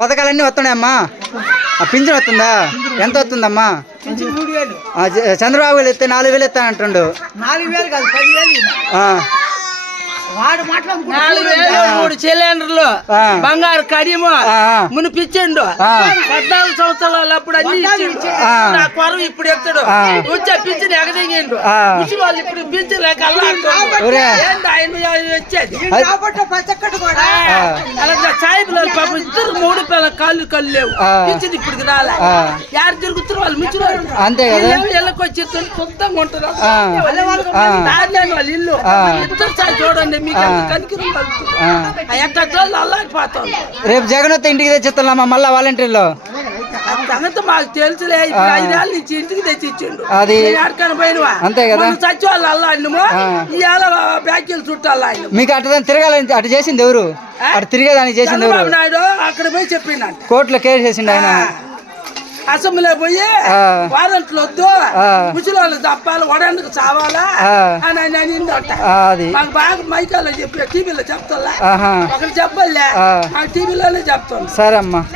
పథకాలన్నీ వస్తున్నాయమ్మా. పింఛన్ వస్తుందా? ఎంత వస్తుందమ్మా? చంద్రబాబు ఎత్తే 4,000 ఎత్తానంటుండు. 4,000 కాదు 10,000. వాడు 3 సిలిండర్లు, బంగారు కడియము మునిపించిండు. 14 సంవత్సరాలు అప్పుడు అన్ని ఇచ్చిండు. కొరవ ఇప్పుడు ఎత్తాడు. వచ్చే పింఛన్ ఎగదిగిండు. వాళ్ళు ఇప్పుడు పింఛన్ లేక వచ్చేది. అలాగే చాయ్ పిల్లలు పాపం ఇద్దరు 3 పిల్లల కళ్ళు లేవు. పింఛన్ ఇప్పుడు రాలే. యారు తిరుగుతారు వాళ్ళు మించిన అంతే కదా. ఇళ్ళకి వచ్చి సొంతంగా ఉంటారు. వాళ్ళ ఇల్లు ఇద్దరు చాయ్ చూడండి. రేపు జగన్ వస్తే ఇంటికి తెచ్చిస్తున్నామా మళ్ళా వాలంటీర్లో? సంగతి మాకు తెలుసులే. 5 ఏళ్ళ నుంచి ఇంటికి తెచ్చి ఇచ్చిండు. అది పోయినవా అంతే కదా. సచివాళ్ళు అల్లాడినము ఇవాళ బ్యాకీలు చుట్టాలి. మీకు తిరగాలని అటు చేసింది ఎవరు? అటు తిరిగేదానికి చేసింది ఎవరు? నాయుడు అక్కడ పోయి చెప్పిండ కోర్టులో కేసు చేసిండు ఆయన. అసెంబ్లీ పోయి వారంట్లు వద్దు, ముసలి తప్పాలి, వడానికి చావాలా అని ఆయన అనిందట. మాకు బాగా మైకాలో చెప్పి టీవీలో చెప్తా. అక్కడ చెప్పలే, మాకు టీవీలోనే చెప్తాను. సరే అమ్మా.